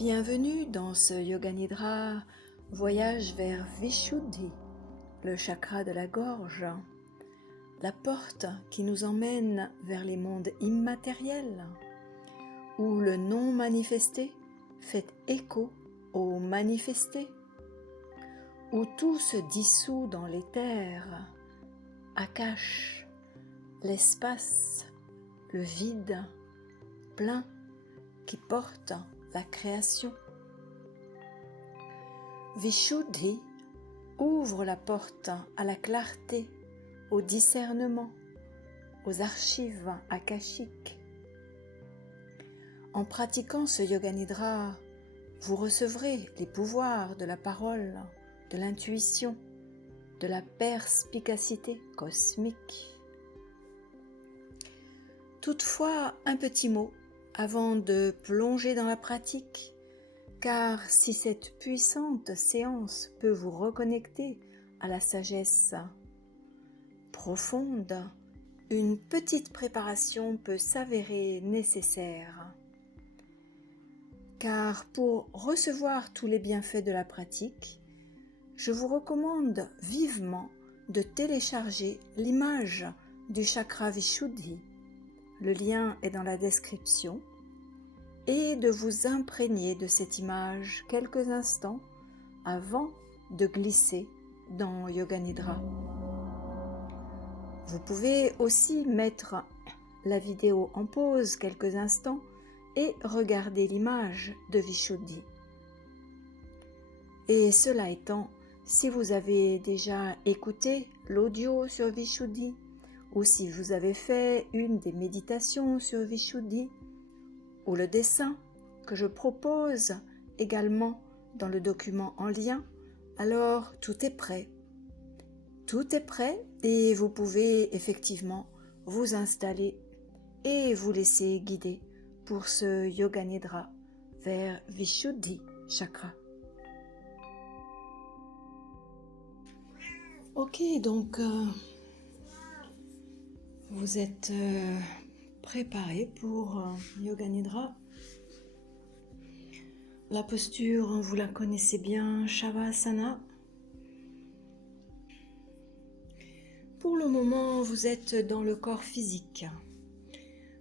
Bienvenue dans ce Yoga Nidra, voyage vers Vishuddhi, le chakra de la gorge, la porte qui nous emmène vers les mondes immatériels, où le non manifesté fait écho au manifesté, où tout se dissout dans l'éther, Akash, l'espace, le vide, plein, qui porte la création. Vishuddhi ouvre la porte à la clarté, au discernement, aux archives akashiques. En pratiquant ce Yoga Nidra, vous recevrez les pouvoirs de la parole, de l'intuition, de la perspicacité cosmique. Toutefois, un petit mot avant de plonger dans la pratique, car si cette puissante séance peut vous reconnecter à la sagesse profonde, une petite préparation peut s'avérer nécessaire. Car pour recevoir tous les bienfaits de la pratique, je vous recommande vivement de télécharger l'image du chakra Vishuddhi. Le lien est dans la description, et de vous imprégner de cette image quelques instants avant de glisser dans Yoga Nidra. Vous pouvez aussi mettre la vidéo en pause quelques instants et regarder l'image de Vishuddhi. Et cela étant, si vous avez déjà écouté l'audio sur Vishuddhi, ou si vous avez fait une des méditations sur Vishuddhi, ou le dessin que je propose également dans le document en lien, alors tout est prêt. Tout est prêt et vous pouvez effectivement vous installer et vous laisser guider pour ce Yoga Nidra vers Vishuddhi Chakra. Ok, donc vous êtes préparé pour Yoga Nidra. La posture, vous la connaissez bien, Shavasana. Pour le moment, vous êtes dans le corps physique.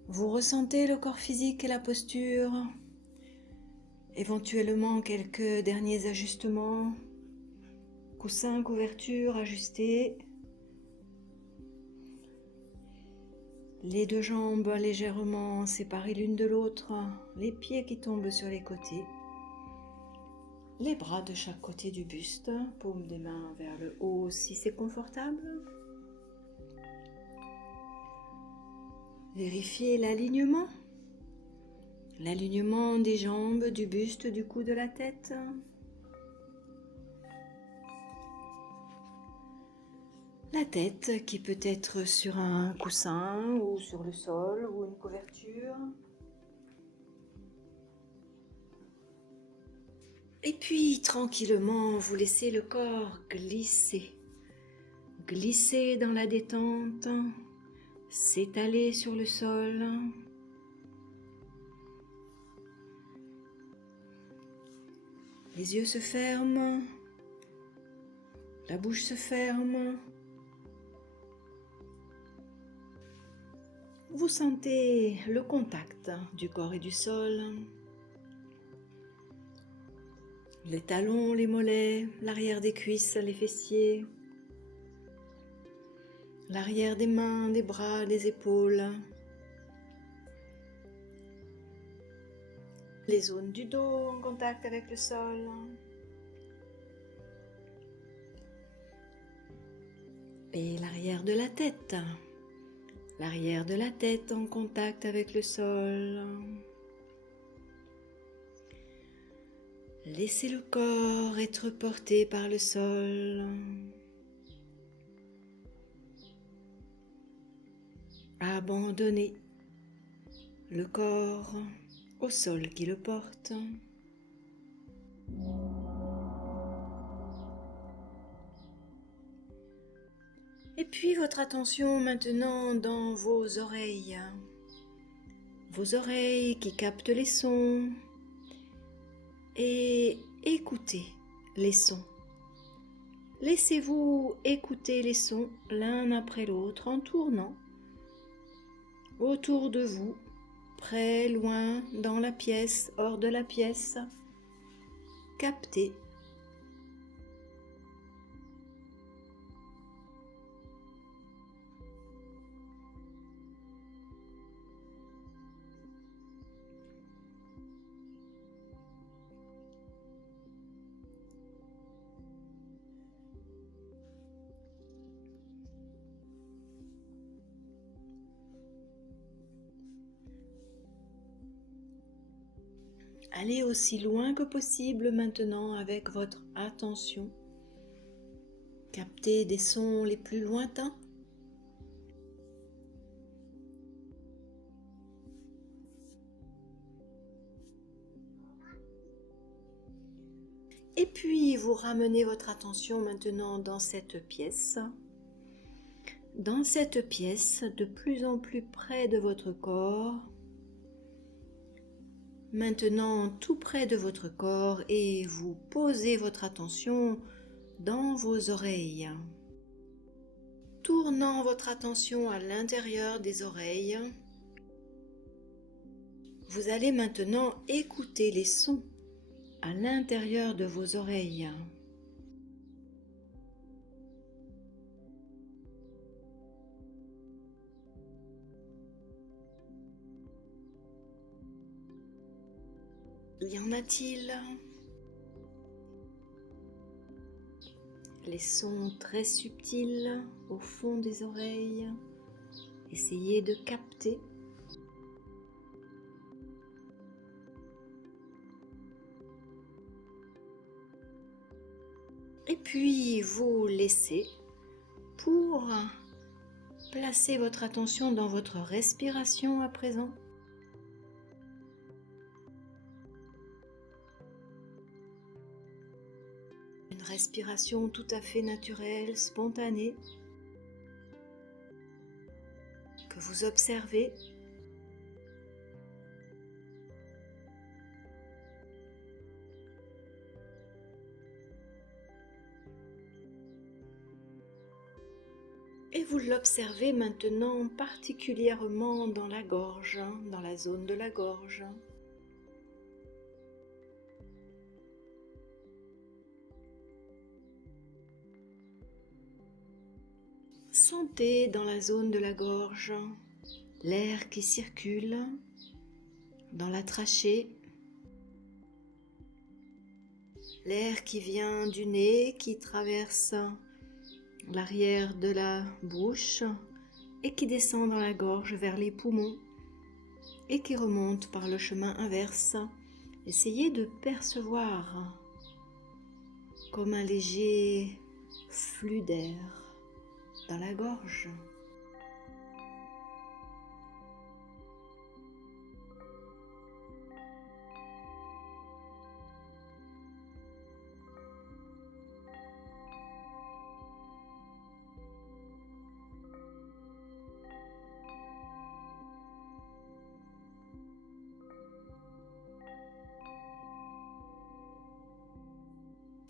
Vous ressentez le corps physique et la posture, éventuellement quelques derniers ajustements, coussin, couverture ajustés, les deux jambes légèrement séparées l'une de l'autre, les pieds qui tombent sur les côtés, les bras de chaque côté du buste, paume des mains vers le haut si c'est confortable. Vérifiez l'alignement des jambes, du buste, du cou, de la tête. La tête qui peut être sur un coussin ou sur le sol ou une couverture. Et puis tranquillement, vous laissez le corps glisser. Glisser dans la détente, s'étaler sur le sol. Les yeux se ferment, la bouche se ferme. Vous sentez le contact du corps et du sol, les talons, les mollets, l'arrière des cuisses, les fessiers, l'arrière des mains, des bras, des épaules, les zones du dos en contact avec le sol. Et l'arrière de la tête. L'arrière de la tête en contact avec le sol. Laissez le corps être porté par le sol. Abandonnez le corps au sol qui le porte. Et puis votre attention maintenant dans vos oreilles qui captent les sons, et écoutez les sons. Laissez-vous écouter les sons l'un après l'autre en tournant autour de vous, près, loin, dans la pièce, hors de la pièce. Captez. Allez aussi loin que possible maintenant avec votre attention. Captez des sons les plus lointains. Et puis vous ramenez votre attention maintenant dans cette pièce. Dans cette pièce, de plus en plus près de votre corps. Maintenant tout près de votre corps et vous posez votre attention dans vos oreilles. Tournant votre attention à l'intérieur des oreilles, vous allez maintenant écouter les sons à l'intérieur de vos oreilles. Y en a-t-il? Les sons très subtils au fond des oreilles. Essayez de capter. Et puis vous laissez pour placer votre attention dans votre respiration à présent. Une respiration tout à fait naturelle, spontanée, que vous observez. Et vous l'observez maintenant particulièrement dans la gorge, dans la zone de la gorge. Sentez dans la zone de la gorge l'air qui circule dans la trachée, l'air qui vient du nez, qui traverse l'arrière de la bouche et qui descend dans la gorge vers les poumons et qui remonte par le chemin inverse. Essayez de percevoir comme un léger flux d'air dans la gorge.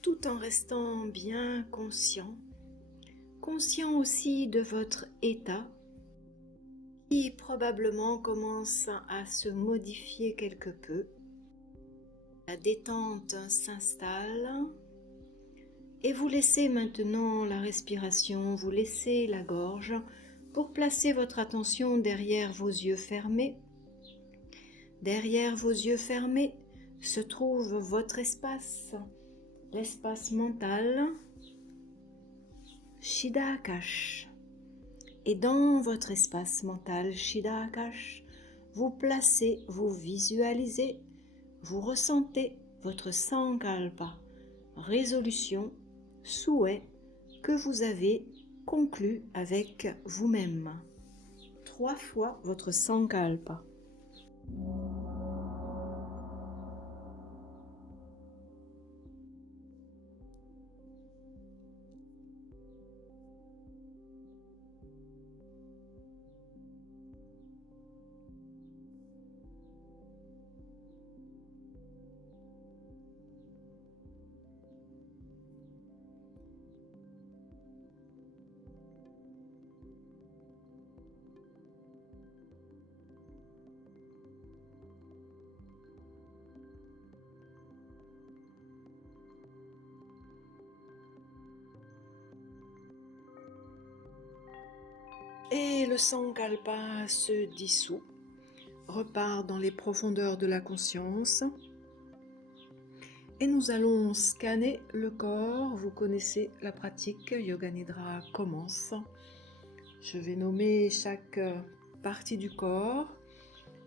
Tout en restant bien conscient aussi de votre état qui probablement commence à se modifier quelque peu. La détente s'installe et vous laissez maintenant la respiration, vous laissez la gorge pour placer votre attention derrière vos yeux fermés. Derrière vos yeux fermés se trouve votre espace, l'espace mental, Chitta-Akash. Et dans votre espace mental Chitta-Akash, vous placez, vous visualisez, vous ressentez votre Sankalpa, résolution, souhait que vous avez conclu avec vous-même. 3 fois votre Sankalpa. Et le Sankalpa se dissout, repart dans les profondeurs de la conscience. Et nous allons scanner le corps. Vous connaissez la pratique, Yoga Nidra commence. Je vais nommer chaque partie du corps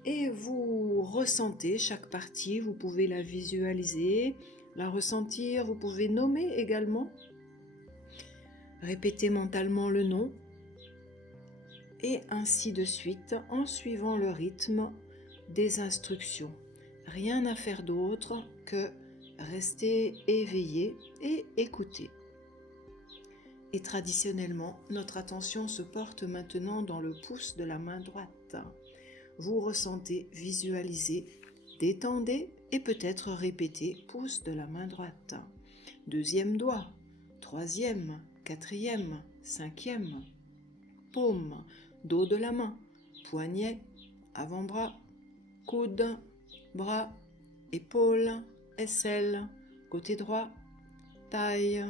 et vous ressentez chaque partie. Vous pouvez la visualiser, la ressentir, vous pouvez nommer également. Répétez mentalement le nom et ainsi de suite en suivant le rythme des instructions. Rien à faire d'autre que rester éveillé et écouter. Et traditionnellement, notre attention se porte maintenant dans le pouce de la main droite. Vous ressentez, visualisez, détendez et peut-être répétez pouce de la main droite. Deuxième doigt, troisième, quatrième, cinquième, paume, dos de la main, poignet, avant-bras, coude, bras, épaule, aisselle, côté droit, taille,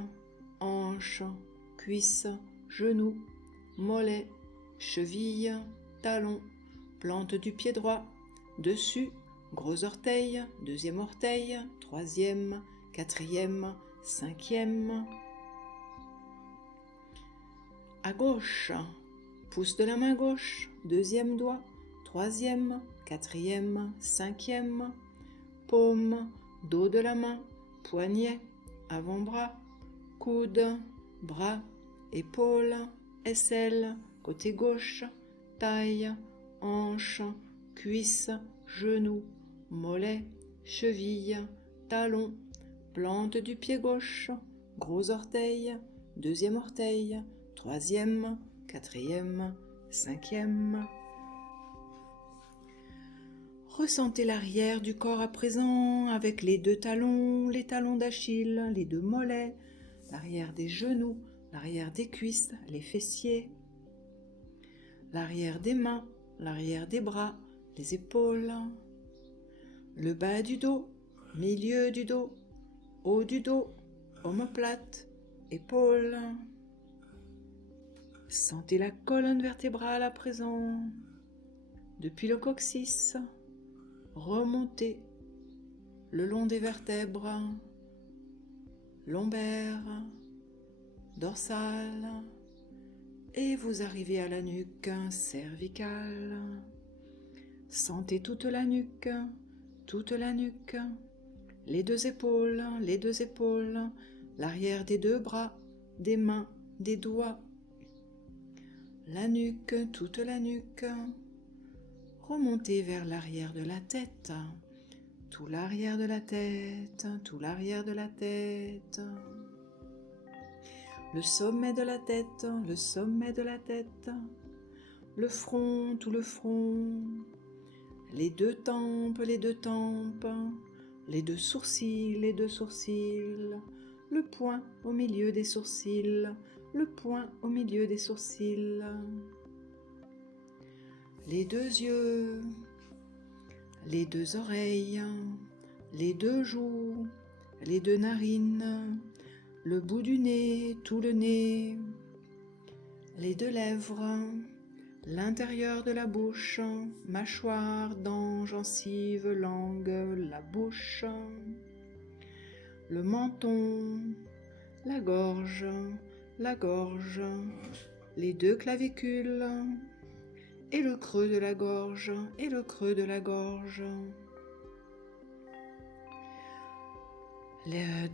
hanche, cuisse, genou, mollet, cheville, talon, plante du pied droit, dessus, gros orteil, deuxième orteil, troisième, quatrième, cinquième. À gauche, pouce de la main gauche, deuxième doigt, troisième, quatrième, cinquième, paume, dos de la main, poignet, avant-bras, coude, bras, épaule, aisselle, côté gauche, taille, hanche, cuisse, genou, mollet, cheville, talon, plante du pied gauche, gros orteil, deuxième orteil, troisième, quatrième, cinquième. Ressentez l'arrière du corps à présent avec les deux talons d'Achille, les deux mollets, l'arrière des genoux, l'arrière des cuisses, les fessiers, l'arrière des mains, l'arrière des bras, les épaules, le bas du dos, milieu du dos, haut du dos, omoplate, épaules. Sentez la colonne vertébrale à présent, depuis le coccyx, remontez le long des vertèbres, lombaires, dorsale, et vous arrivez à la nuque cervicale. Sentez toute la nuque, les deux épaules, l'arrière des deux bras, des mains, des doigts, la nuque, toute la nuque. Remontez vers l'arrière de la tête, tout l'arrière de la tête, le sommet de la tête, le front, tout le front, les deux tempes, les deux sourcils, le point au milieu des sourcils, les deux yeux, les deux oreilles, les deux joues, les deux narines, le bout du nez, tout le nez, les deux lèvres, l'intérieur de la bouche, mâchoire, dents, gencives, langue, la bouche, le menton, la gorge, les deux clavicules, et le creux de la gorge, le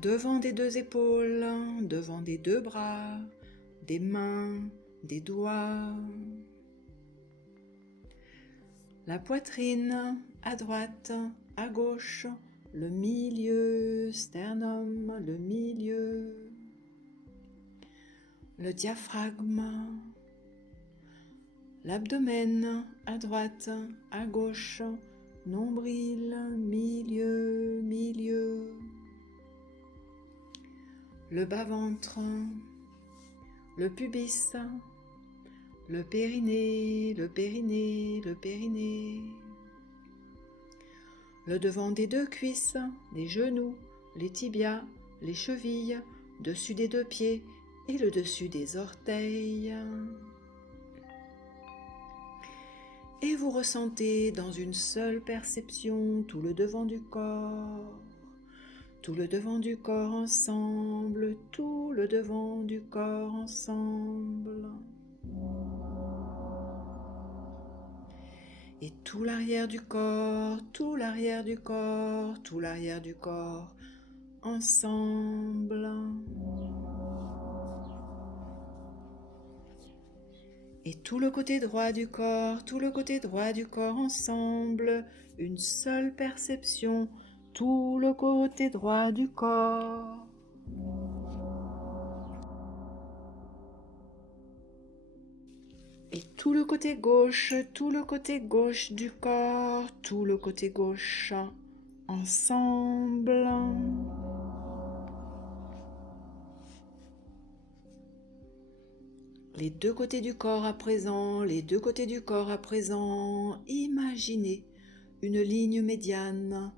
devant des deux épaules, devant des deux bras, des mains, des doigts, la poitrine, à droite, à gauche, le milieu, sternum, le milieu, le diaphragme, l'abdomen, à droite, à gauche, nombril, milieu, le bas-ventre, le pubis, le périnée, le devant des deux cuisses, les genoux, les tibias, les chevilles, dessus des deux pieds et le dessus des orteils. Et vous ressentez dans une seule perception tout le devant du corps. Tout le devant du corps ensemble, tout le devant du corps ensemble. Et tout l'arrière du corps, tout l'arrière du corps, tout l'arrière du corps ensemble. Et tout le côté droit du corps, tout le côté droit du corps ensemble, une seule perception, tout le côté droit du corps. Et tout le côté gauche du corps, tout le côté gauche ensemble. Les deux côtés du corps à présent, les deux côtés du corps à présent, imaginez une ligne médiane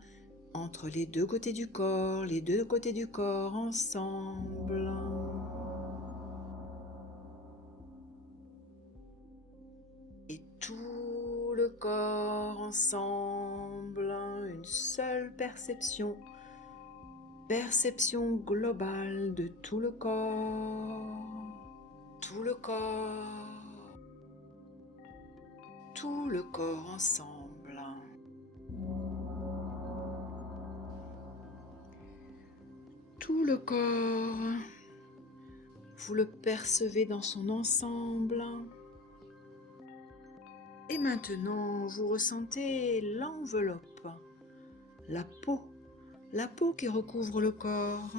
entre les deux côtés du corps ensemble. Et tout le corps ensemble, une seule perception, perception globale de tout le corps. Tout le corps ensemble. Tout le corps, vous le percevez dans son ensemble. Et maintenant, vous ressentez l'enveloppe, la peau qui recouvre le corps.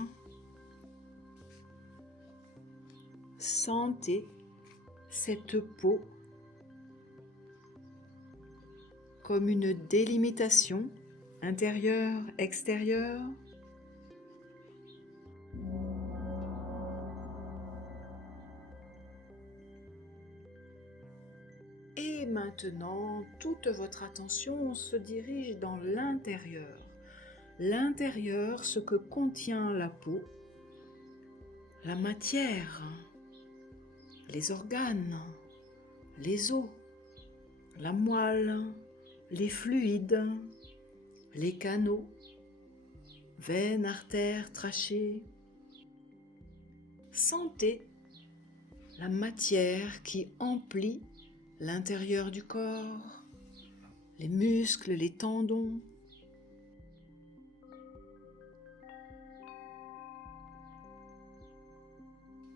Sentez cette peau comme une délimitation intérieure-extérieure. Et maintenant, toute votre attention se dirige dans l'intérieur. L'intérieur, ce que contient la peau, la matière, les organes, les os, la moelle, les fluides, les canaux, veines, artères, trachées. Sentez la matière qui emplit l'intérieur du corps, les muscles, les tendons.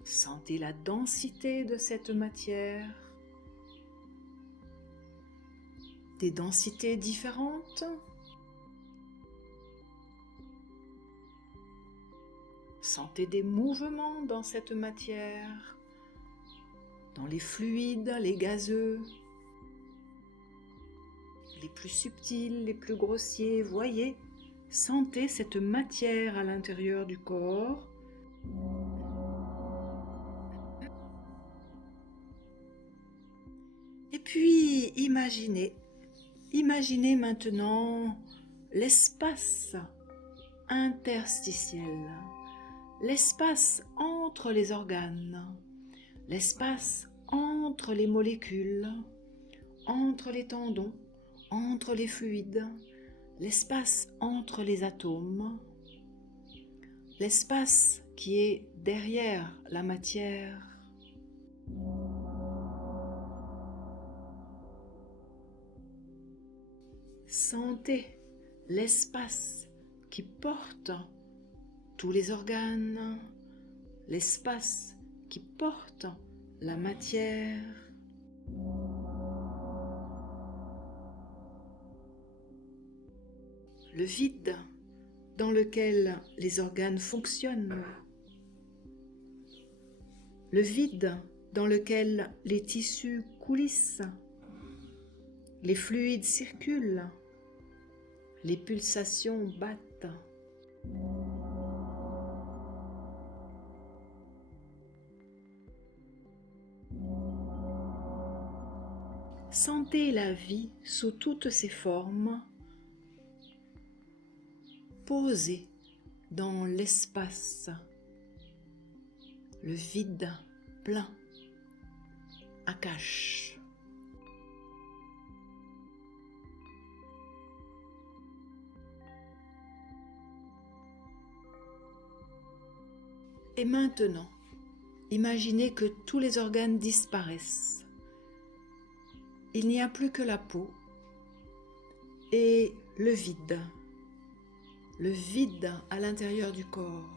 Sentez la densité de cette matière, des densités différentes. Sentez des mouvements dans cette matière, dans les fluides, les gazeux, les plus subtils, les plus grossiers. Voyez, sentez cette matière à l'intérieur du corps. Et puis, imaginez maintenant l'espace interstitiel, l'espace entre les organes, l'espace entre les molécules, entre les tendons, entre les fluides, l'espace entre les atomes, l'espace qui est derrière la matière. Sentez l'espace qui porte tous les organes, l'espace qui porte la matière. Le vide dans lequel les organes fonctionnent. Le vide dans lequel les tissus coulissent. Les fluides circulent. Les pulsations battent. Sentez la vie sous toutes ses formes, posée dans l'espace, le vide plein, Akash. Et maintenant, imaginez que tous les organes disparaissent. Il n'y a plus que la peau et le vide à l'intérieur du corps.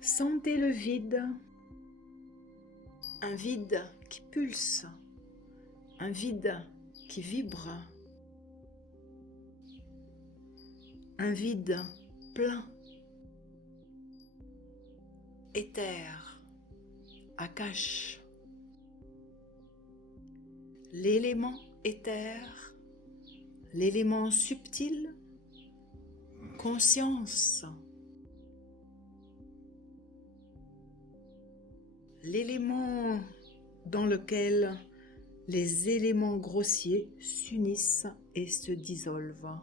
Sentez le vide, un vide qui pulse, un vide qui vibre, un vide plein, éther, Akash, l'élément éther, l'élément subtil, conscience, l'élément dans lequel les éléments grossiers s'unissent et se dissolvent.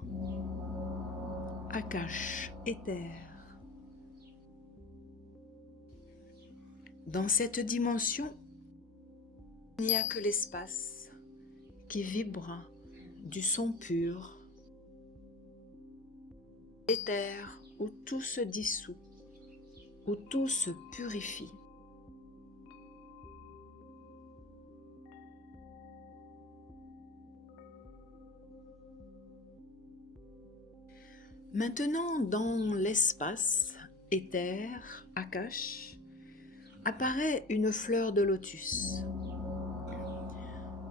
Akash, éther. Dans cette dimension, il n'y a que l'espace qui vibre du son pur, éther où tout se dissout, où tout se purifie. Maintenant, dans l'espace, éther, Akash, apparaît une fleur de lotus.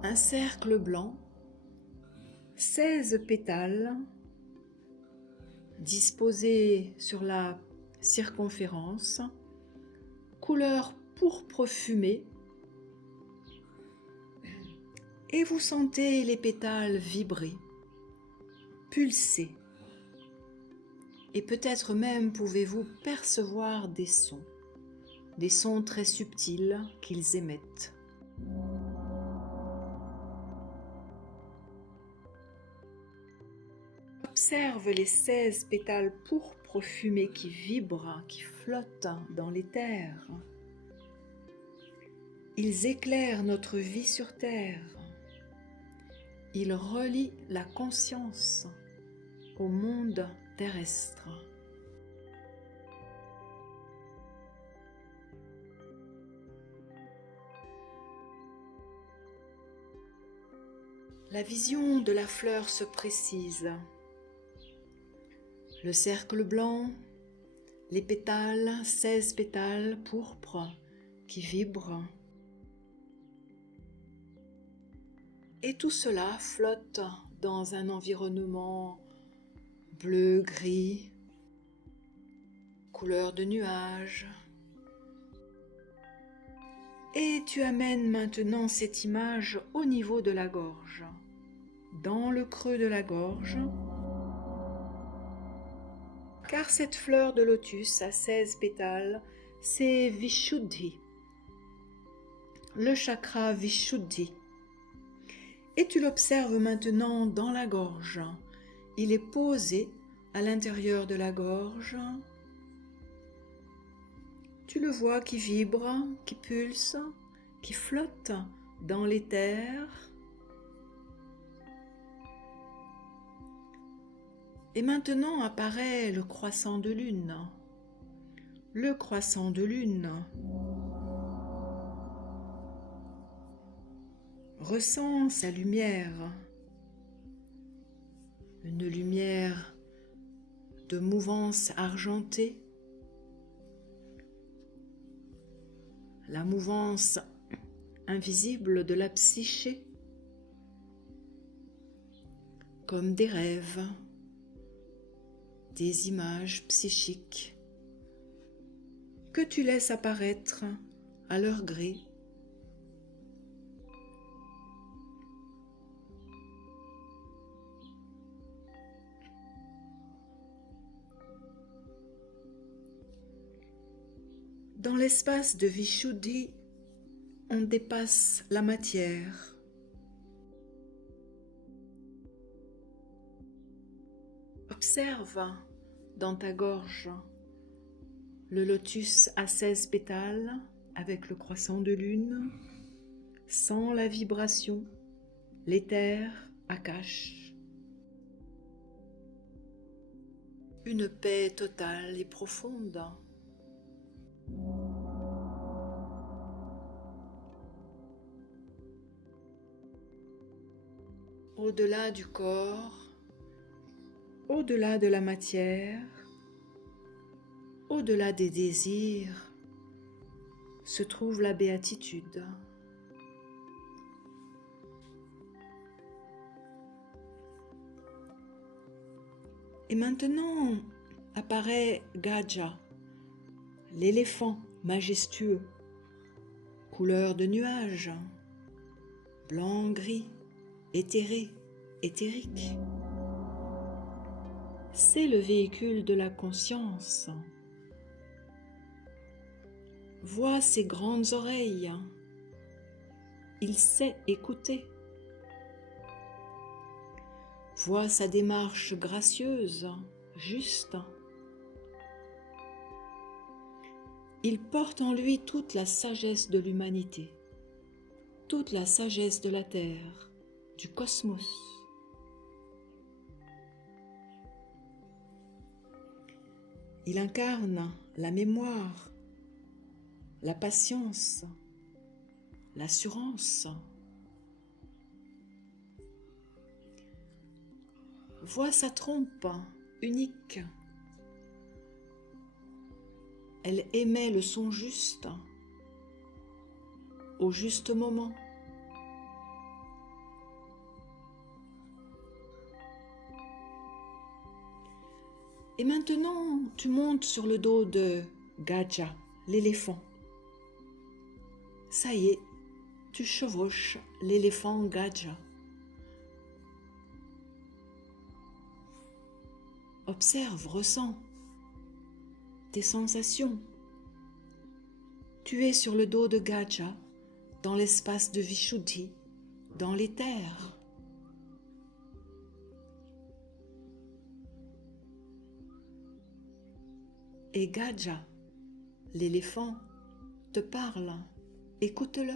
Un cercle blanc, 16 pétales, disposés sur la circonférence, couleur pourpre fumée, et vous sentez les pétales vibrer, pulser. Et peut-être même pouvez-vous percevoir des sons très subtils qu'ils émettent. Observe les 16 pétales pourpre fumés qui vibrent, qui flottent dans l'éther. Ils éclairent notre vie sur terre. Ils relient la conscience au monde terrestre. La vision de la fleur se précise. Le cercle blanc, les pétales, 16 pétales pourpres qui vibrent. Et tout cela flotte dans un environnement bleu, gris, couleur de nuage. Et tu amènes maintenant cette image au niveau de la gorge, dans le creux de la gorge, car cette fleur de lotus à 16 pétales, c'est Vishuddhi, le chakra Vishuddhi. Et tu l'observes maintenant dans la gorge. Il est posé à l'intérieur de la gorge. Tu le vois qui vibre, qui pulse, qui flotte dans l'éther. Et maintenant apparaît le croissant de lune. Le croissant de lune ressent sa lumière, une lumière de mouvance argentée, la mouvance invisible de la psyché, comme des rêves, des images psychiques que tu laisses apparaître à leur gré. Dans l'espace de Vishuddhi, on dépasse la matière. Observe dans ta gorge le lotus à 16 pétales avec le croissant de lune, sens la vibration, l'éther, Akash. Une paix totale et profonde. Au-delà du corps, au-delà de la matière, au-delà des désirs, se trouve la béatitude. Et maintenant apparaît Gaja, l'éléphant majestueux, couleur de nuage, blanc-gris, éthéré, éthérique. C'est le véhicule de la conscience. Vois ses grandes oreilles. Il sait écouter. Vois sa démarche gracieuse, juste. Il porte en lui toute la sagesse de l'humanité, toute la sagesse de la Terre, du cosmos. Il incarne la mémoire, la patience, l'assurance. Vois sa trompe unique. Elle émet le son juste, au juste moment. Et maintenant, tu montes sur le dos de Gaja, l'éléphant. Ça y est, tu chevauches l'éléphant Gaja. Observe, ressens tes sensations. Tu es sur le dos de Gaja, dans l'espace de Vishuddhi, dans l'éther. Et Gaja, l'éléphant, te parle. Écoute-le.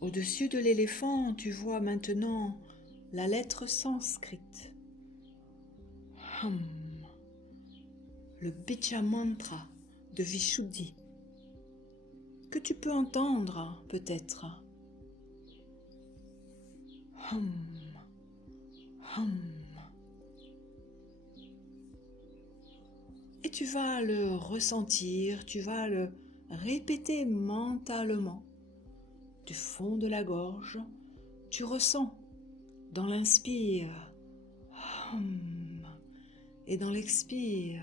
Au-dessus de l'éléphant, tu vois maintenant la lettre sanscrite. Le Bija Mantra de Vishuddhi, que tu peux entendre peut-être. Et tu vas le ressentir, tu vas le répéter mentalement. Du fond de la gorge, tu ressens dans l'inspire et dans l'expire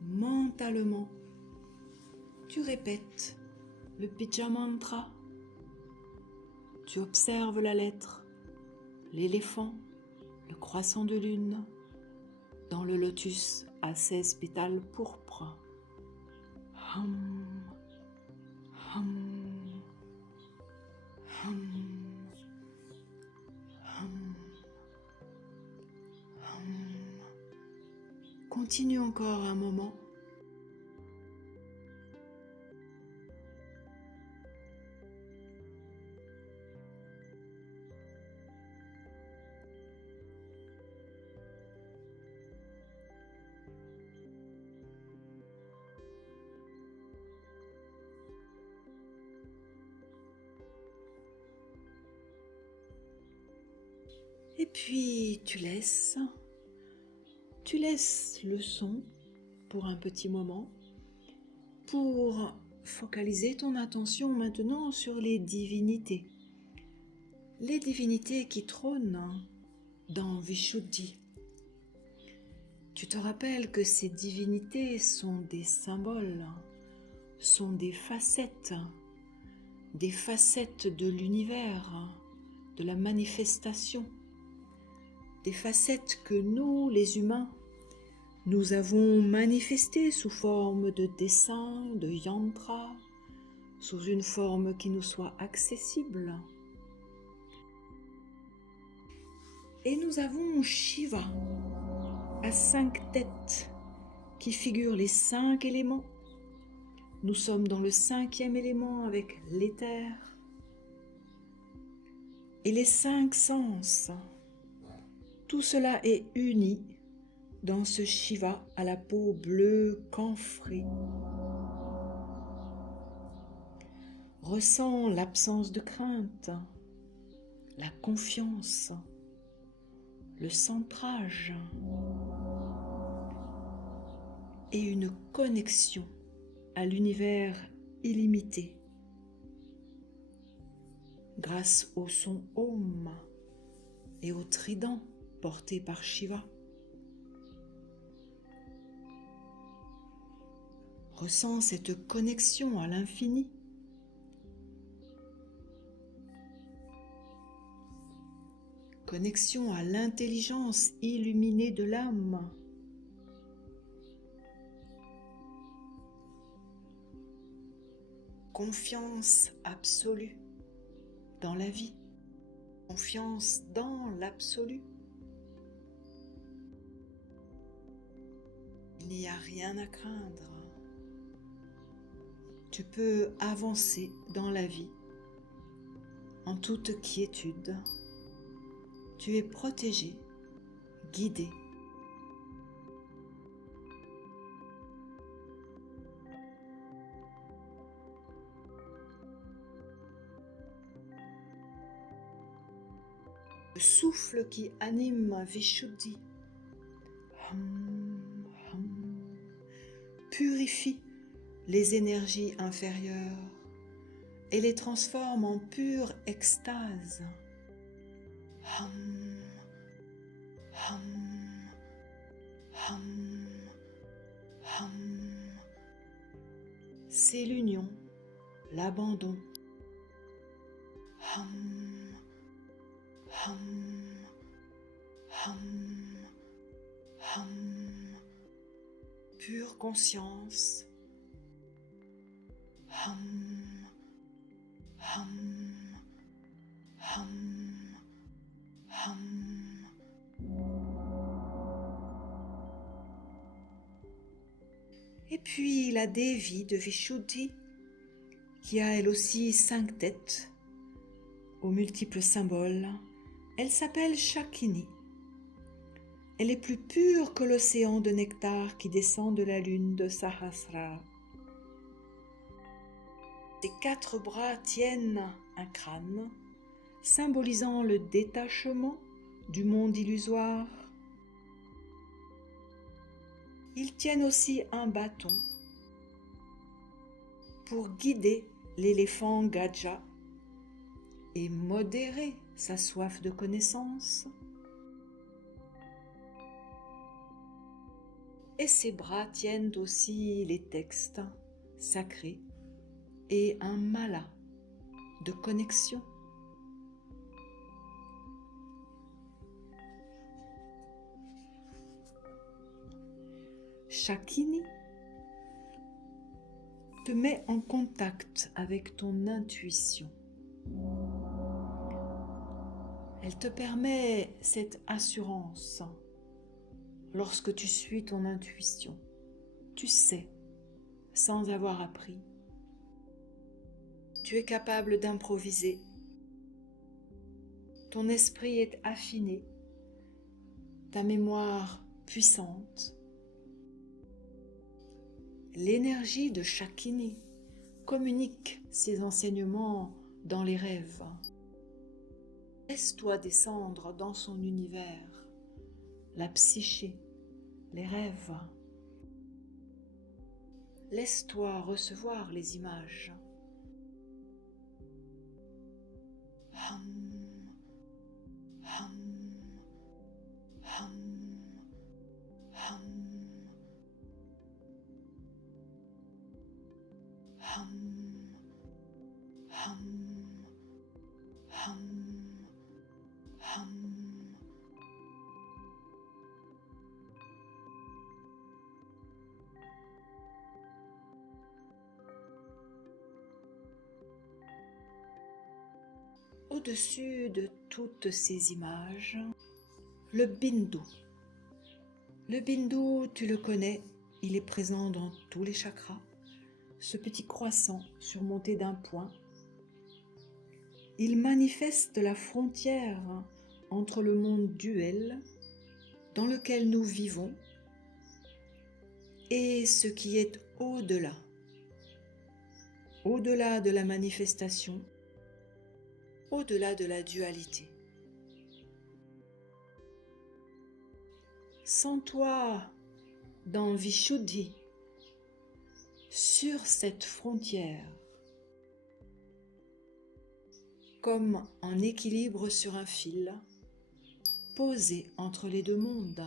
mentalement. Tu répètes le Bija Mantra. Tu observes la lettre, l'éléphant, le croissant de lune, dans le lotus à 16 pétales pourpres. Continue encore un moment. Et puis tu laisses le son pour un petit moment pour focaliser ton attention maintenant sur les divinités qui trônent dans Vishuddhi. Tu te rappelles que ces divinités sont des symboles, sont des facettes de l'univers, de la manifestation, des facettes que nous, les humains, nous avons manifesté sous forme de dessins, de yantras, sous une forme qui nous soit accessible. Et nous avons Shiva, à 5 têtes, qui figure les 5 éléments. Nous sommes dans le 5e élément avec l'éther. Et les 5 sens, tout cela est uni dans ce Shiva à la peau bleue camphrée. Ressens l'absence de crainte, la confiance, le centrage et une connexion à l'univers illimité grâce au son Om et au trident porté par Shiva. Ressens cette connexion à l'infini. Connexion à l'intelligence illuminée de l'âme. Confiance absolue dans la vie. Confiance dans l'absolu. Il n'y a rien à craindre. Tu peux avancer dans la vie en toute quiétude. Tu es protégé, guidé. Le souffle qui anime Vishuddhi purifie les énergies inférieures et les transforme en pure extase. C'est l'union, l'abandon. Pure conscience. Et puis la Devi de Vishuddhi, qui a elle aussi 5 têtes, aux multiples symboles, elle s'appelle Shakini. Elle est plus pure que l'océan de nectar qui descend de la lune de Sahasrara. Ses 4 bras tiennent un crâne, symbolisant le détachement du monde illusoire. Ils tiennent aussi un bâton pour guider l'éléphant Gaja et modérer sa soif de connaissance. Et ses bras tiennent aussi les textes sacrés et un mala de connexion. Shakini te met en contact avec ton intuition. Elle te permet cette assurance. Lorsque tu suis ton intuition, tu sais, sans avoir appris. Tu es capable d'improviser. Ton esprit est affiné, ta mémoire puissante. L'énergie de Shakini communique ses enseignements dans les rêves. Laisse-toi descendre dans son univers, la psyché, les rêves. Laisse-toi recevoir les images. au-dessus de toutes ces images, le bindu. Le bindu, tu le connais, il est présent dans tous les chakras. Ce petit croissant surmonté d'un point, il manifeste la frontière entre le monde duel dans lequel nous vivons et ce qui est au-delà de la manifestation, au-delà de la dualité. Sens-toi dans Vishuddhi, sur cette frontière, comme en équilibre sur un fil, posé entre les deux mondes.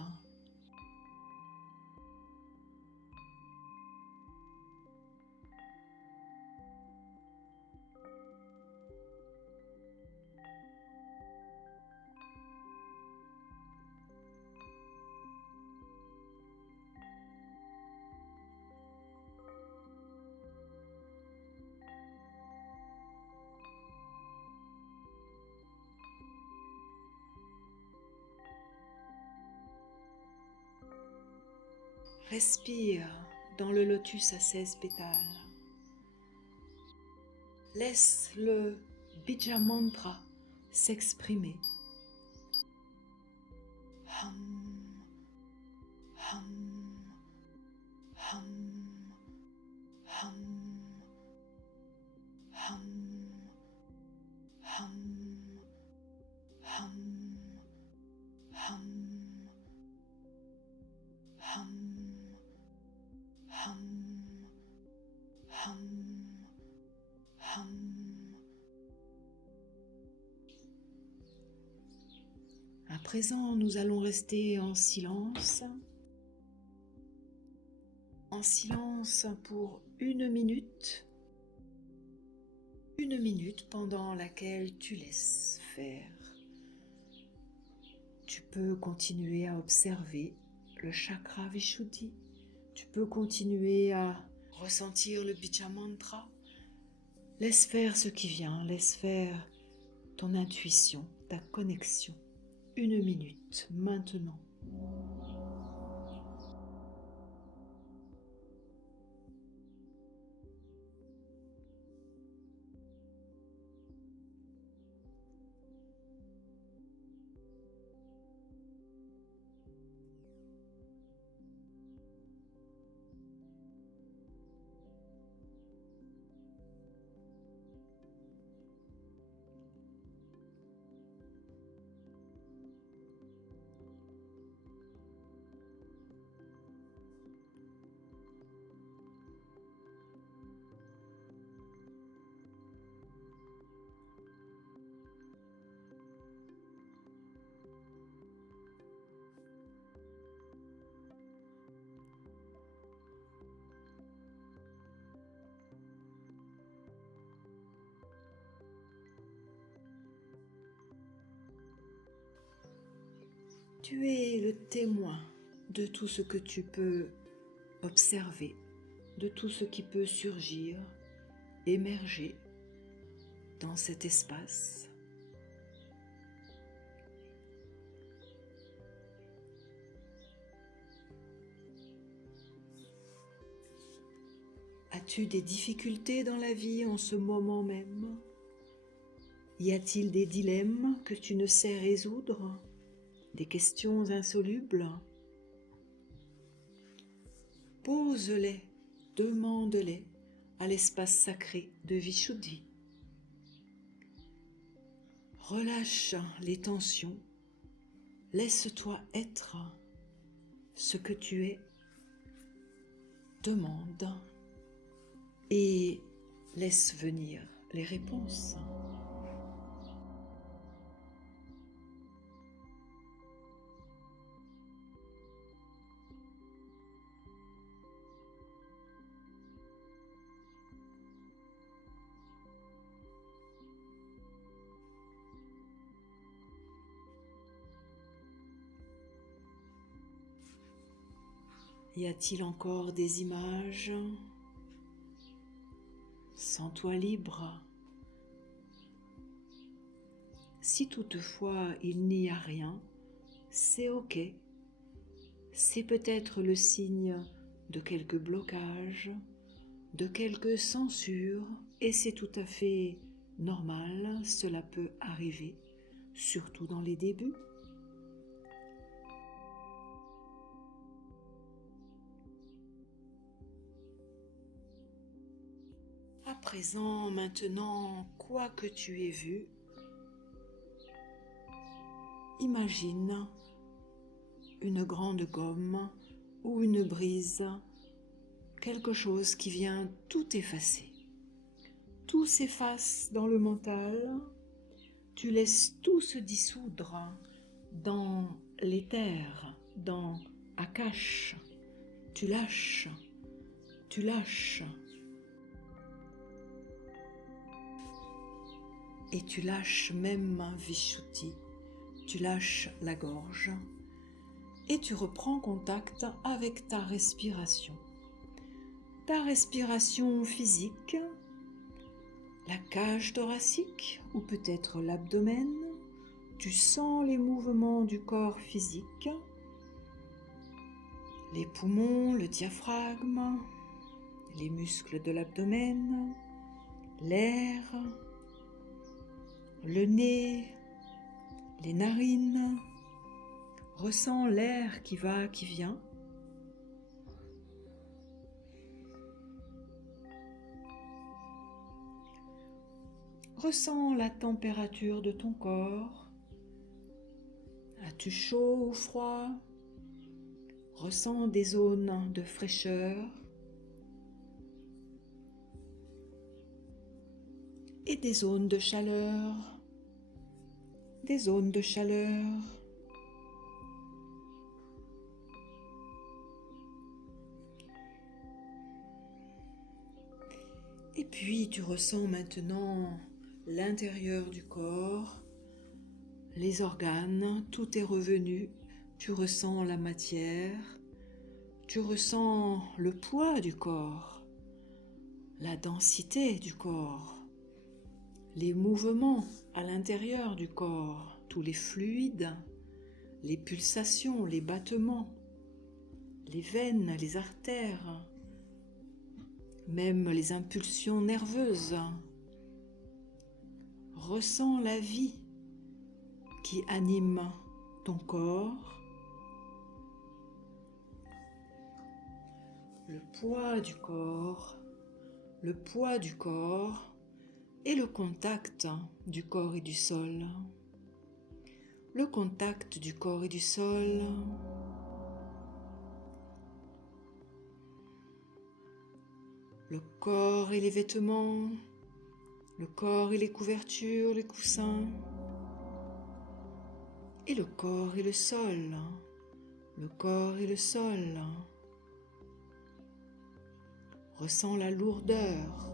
Respire dans le lotus à 16 pétales. Laisse le Bija Mantra s'exprimer. Hum, hum, hum, hum, hum, hum, hum, hum, hum, hum, hum, hum. À présent, nous allons rester en silence pour une minute pendant laquelle tu laisses faire. Tu peux continuer à observer le chakra Vishuddhi, tu peux continuer à ressentir le Bija Mantra. Laisse faire ce qui vient, laisse faire ton intuition, ta connexion. Une minute, maintenant. Tu es le témoin de tout ce que tu peux observer, de tout ce qui peut surgir, émerger dans cet espace. As-tu des difficultés dans la vie en ce moment même? Y a-t-il des dilemmes que tu ne sais résoudre? Des questions insolubles? Pose-les, demande-les à l'espace sacré de Vishuddhi. Relâche les tensions, laisse-toi être ce que tu es. Demande et laisse venir les réponses. Y a-t-il encore des images? Sens-toi libre. Si toutefois il n'y a rien, c'est ok. C'est peut-être le signe de quelques blocages, de quelques censures, et c'est tout à fait normal, cela peut arriver, surtout dans les débuts. À présent, maintenant, quoi que tu aies vu, imagine une grande gomme ou une brise, quelque chose qui vient tout effacer. Tout s'efface dans le mental, tu laisses tout se dissoudre dans l'éther, dans Akash. Tu lâches, tu lâches. Et tu lâches même Vishuddhi, tu lâches la gorge et tu reprends contact avec ta respiration. Ta respiration physique, la cage thoracique ou peut-être l'abdomen, tu sens les mouvements du corps physique, les poumons, le diaphragme, les muscles de l'abdomen, l'air, le nez, les narines. Ressens l'air qui va, qui vient. Ressens la température de ton corps. As-tu chaud ou froid? Ressens des zones de fraîcheur et des zones de chaleur. Des zones de chaleur. Et puis tu ressens maintenant l'intérieur du corps, les organes, tout est revenu. Tu ressens la matière, tu ressens le poids du corps, la densité du corps, les mouvements à l'intérieur du corps, tous les fluides, les pulsations, les battements, les veines, les artères, même les impulsions nerveuses. Ressens la vie qui anime ton corps, le poids du corps et le contact du corps et du sol. Le contact du corps et du sol. Le corps et les vêtements, le corps et les couvertures, les coussins, et le corps et le sol, le corps et le sol. Ressens la lourdeur.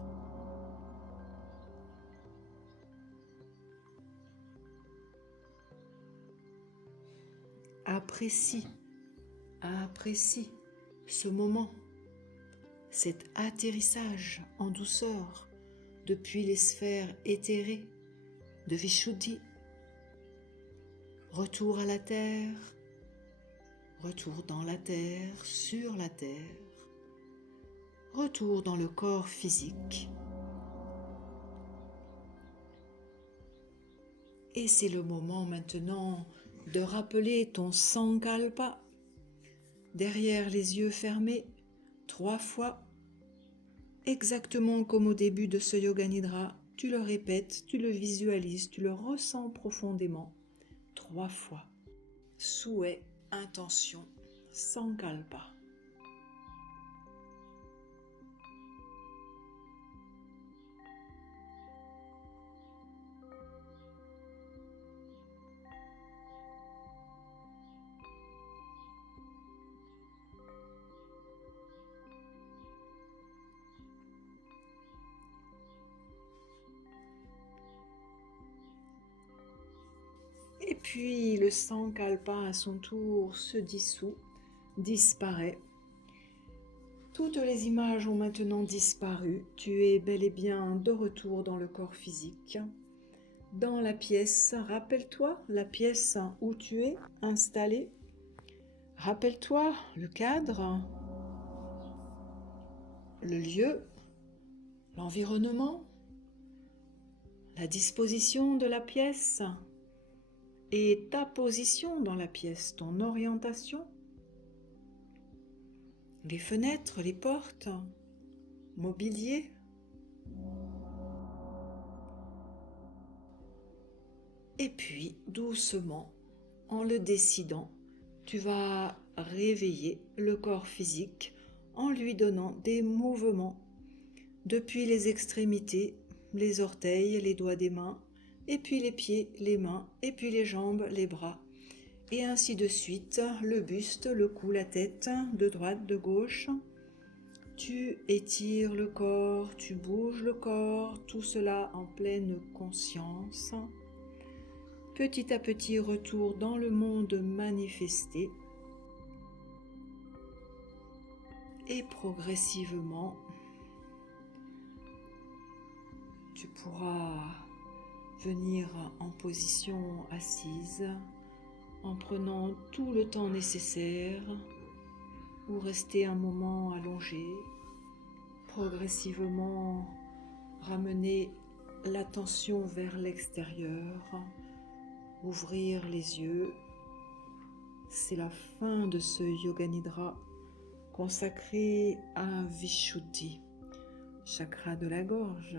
Apprécie ce moment, cet atterrissage en douceur depuis les sphères éthérées de Vishuddhi. Retour à la terre, retour dans la terre, sur la terre, retour dans le corps physique. Et c'est le moment maintenant de rappeler ton Sankalpa derrière les yeux fermés 3 fois, exactement comme au début de ce Yoga Nidra. Tu le répètes, tu le visualises, tu le ressens profondément 3 fois. Souhait, intention, Sankalpa. Et puis le Sankalpa à son tour se dissout, disparaît. Toutes les images ont maintenant disparu. Tu es bel et bien de retour dans le corps physique. dans la pièce. Rappelle-toi la pièce où tu es installé. Rappelle-toi le cadre, le lieu, l'environnement, la disposition de la pièce et ta position dans la pièce, ton orientation, les fenêtres, les portes, mobilier. Et puis, doucement, en le décidant, tu vas réveiller le corps physique en lui donnant des mouvements depuis les extrémités, les orteils, les doigts des mains, et puis les pieds, les mains, et puis les jambes, les bras, et ainsi de suite, le buste, le cou, la tête, de droite, de gauche. Tu étires le corps, tu bouges le corps, tout cela en pleine conscience. Petit à petit, retour dans le monde manifesté. Et progressivement, tu pourras venir en position assise en prenant tout le temps nécessaire ou rester un moment allongé. Progressivement, ramener l'attention vers l'extérieur, ouvrir les yeux. C'est la fin de ce Yoga Nidra consacré à Vishuddhi, chakra de la gorge.